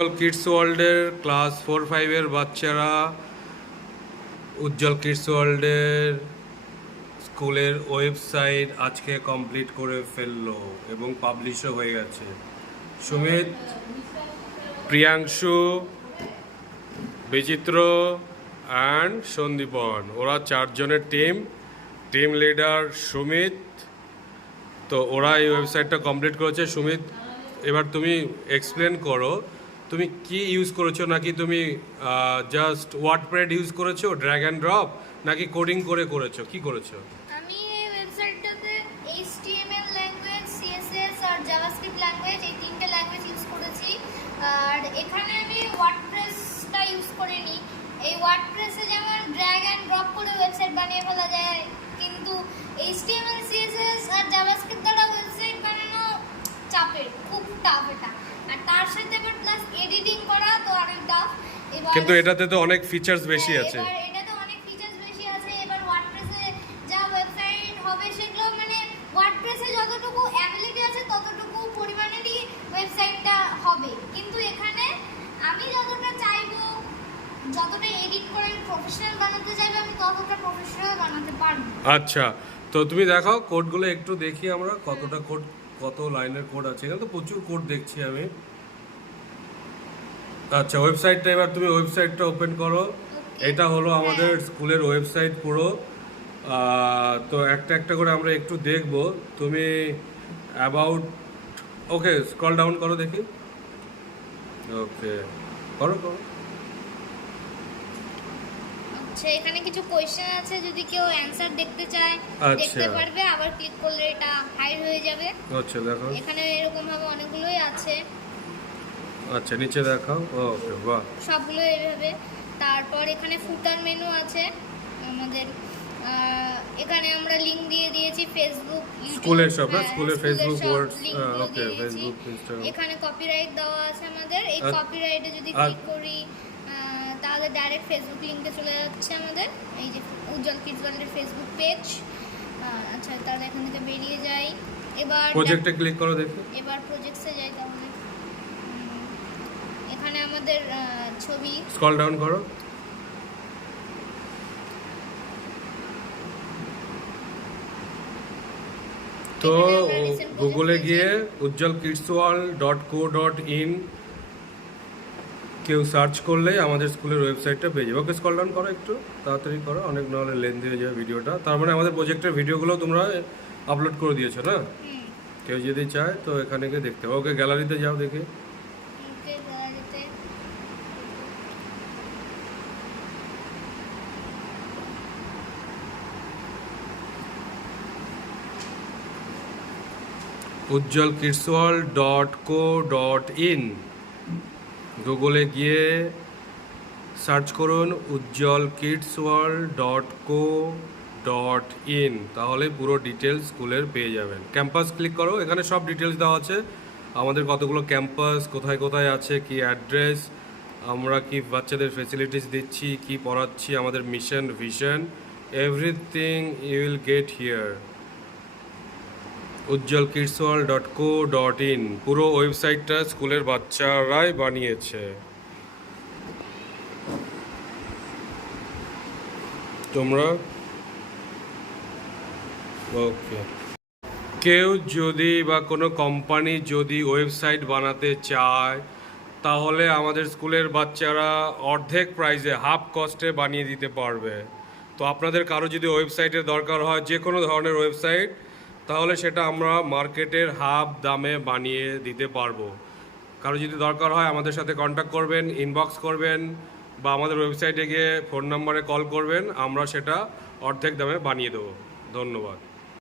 Kids ওয়ার্ল্ডের class four ফাইভের বাচ্চারা উজ্জ্বল কিডস ওয়ার্ল্ডের স্কুলের ওয়েবসাইট আজকে কমপ্লিট করে ফেলল এবং পাবলিশও হয়ে গেছে। সুমিত, প্রিয়াংশু, বিচিত্র অ্যান্ড সন্দীপন। ওরা চারজনের টিম টিম লিডার সুমিত। তো ওরা এই ওয়েবসাইটটা কমপ্লিট করেছে। সুমিত, এবার তুমি এক্সপ্লেন করো তুমি কি ইউজ করেছ? নাকি তুমি জাস্ট ওয়ার্ডপ্যাড ইউজ করেছ? ড্র্যাগ অ্যান্ড ড্রপ নাকি কোডিং করে করেছ? কি করেছ? আমি এই ওয়েবসাইটটাতে HTML ল্যাঙ্গুয়েজ CSS আর জাভাস্ক্রিপ্ট ল্যাঙ্গুয়েজ এই তিনটে ল্যাঙ্গুয়েজ ইউজ করেছি। আর এখানে আমি ওয়ার্ডপ্রেসটা ইউজ করিনি। এই ওয়ার্ডপ্রেসে যেমন ড্র্যাগ অ্যান্ড ড্রপ করে ওয়েবসাইট বানিয়ে ফেলা যায়, কিন্তু HTML CSS আর জাভাস্ক্রিপ্ট খুব টাফ এটা। আর তার সাথে আবার প্লাস এডিটিং করা তো অনেক টাফ এবার কিন্তু এটাতে তো অনেক ফিচার্স বেশি আছে। এটাতে অনেক ফিচার্স বেশি আছে। এবার ওয়ার্ডপ্রেসে যা ওয়েবসাইট হবে সেগুলো মানে ওয়ার্ডপ্রেসে যতটুকু অ্যাবিলিটি আছে ততটুকু পরিমাণেরই ওয়েবসাইটটা হবে। কিন্তু এখানে আমি যতটা চাইব যতটা এডিট করে আমি প্রফেশনাল বানাতে চাইব আমি ততটা প্রফেশনাল বানাতে পারব। আচ্ছা তো তুমি দেখাও কোডগুলো একটু দেখি আমরা কতটা কোড কত লাইনের কোড আছে এখানে তো প্রচুর কোড দেখছি আমি। আচ্ছা ওয়েবসাইটটা এবার তুমি ওয়েবসাইটটা ওপেন করো। এটা হলো আমাদের স্কুলের ওয়েবসাইট পুরো। তো একটা একটা করে আমরা একটু দেখব। তুমি অ্যাবাউট ওকে স্ক্রল ডাউন করো দেখি। ওকে করো করো। আচ্ছা এখানে কিছু কোয়েশ্চেন আছে যদি কেউ অ্যানসার দেখতে চায় আচ্ছা। দেখতে পারবে আবার ক্লিক করলে এটা হাইড হয়ে যাবে। আচ্ছা দেখো। এখানে এরকম ভাবে অনেকগুলোই আছে। আচ্ছা নিচে দেখাও। ওকে বাহ। সবগুলো এইভাবে। তারপর এখানে ফুটার মেনু আছে। আমাদের এখানে আমরা লিংক দিয়ে দিয়েছি ফেসবুক স্কুলের সব না? স্কুলের link ah, okay, Facebook, Instagram। এখানে কপিরাইট দেওয়া আছে আমাদের। এই কপিরাইটে যদি ক্লিক করি তাহলে ডাইরেক্ট ফেসবুক লিংকে চলে যাচ্ছে আমাদের। এই যে উজ্জ্বল কিডস ফেসবুক পেজ আচ্ছা তাহলে এখান থেকে বেরিয়ে যাই। এবার প্রজেক্টে ক্লিক করো দেখি। এবার প্রজেক্টসে যাই তাহলে। এখানে আমাদের ছবি। স্ক্রল ডাউন করো। তো গুগলে গিয়ে Ujjwal kids world dot co dot in কেউ সার্চ করলেই আমাদের স্কুলের ওয়েবসাইটটা পেয়ে যাবে। ওকে স্ক্রল ডাউন করো একটু তাড়াতাড়ি করো অনেক নাহলে লেন্দি হয়ে যাবে ভিডিওটা তার মানে আমাদের প্রজেক্টের ভিডিওগুলো তোমরা আপলোড করে দিয়েছ না? কেউ যদি চায় তো এখানে গিয়ে দেখতে হবে। ওকে গ্যালারিতে যাও দেখি। Ujjwal kids world dot co dot in গুগলে গিয়ে সার্চ করুন Ujjwal kids world dot co dot in, তাহলে পুরো ডিটেলস স্কুলের পেয়ে যাবেন। ক্যাম্পাস ক্লিক করো, এখানে সব ডিটেলস দেওয়া আছে। আমাদের কতগুলো ক্যাম্পাস, কোথায় কোথায় আছে, কি অ্যাড্রেস, আমরা কি বাচ্চাদের ফেসিলিটিস দিচ্ছি, কি পড়াচ্ছি, আমাদের mission vision everything you will get here Ujjwal kids world dot co dot in. পুরো ওয়েবসাইটটা স্কুলের বাচ্চারাই বানিয়েছে। তোমরা? ওকে। কেউ যদি বা কোনো কোম্পানি যদি ওয়েবসাইট বানাতে চায়, তাহলে আমাদের স্কুলের বাচ্চারা অর্ধেক প্রাইসে হাফ কস্টে বানিয়ে দিতে পারবে। তো আপনাদের কারও যদি ওয়েবসাইটের দরকার হয়, যে কোনো ধরনের ওয়েবসাইট তাহলে সেটা আমরা মার্কেটের হাফ দামে বানিয়ে দিতে পারব। কারও যদি দরকার হয় আমাদের সাথে কন্ট্যাক্ট করবেন ইনবক্স করবেন বা আমাদের ওয়েবসাইটে গিয়ে ফোন নম্বরে কল করবেন, আমরা সেটা অর্ধেক দামে বানিয়ে দেবো। ধন্যবাদ।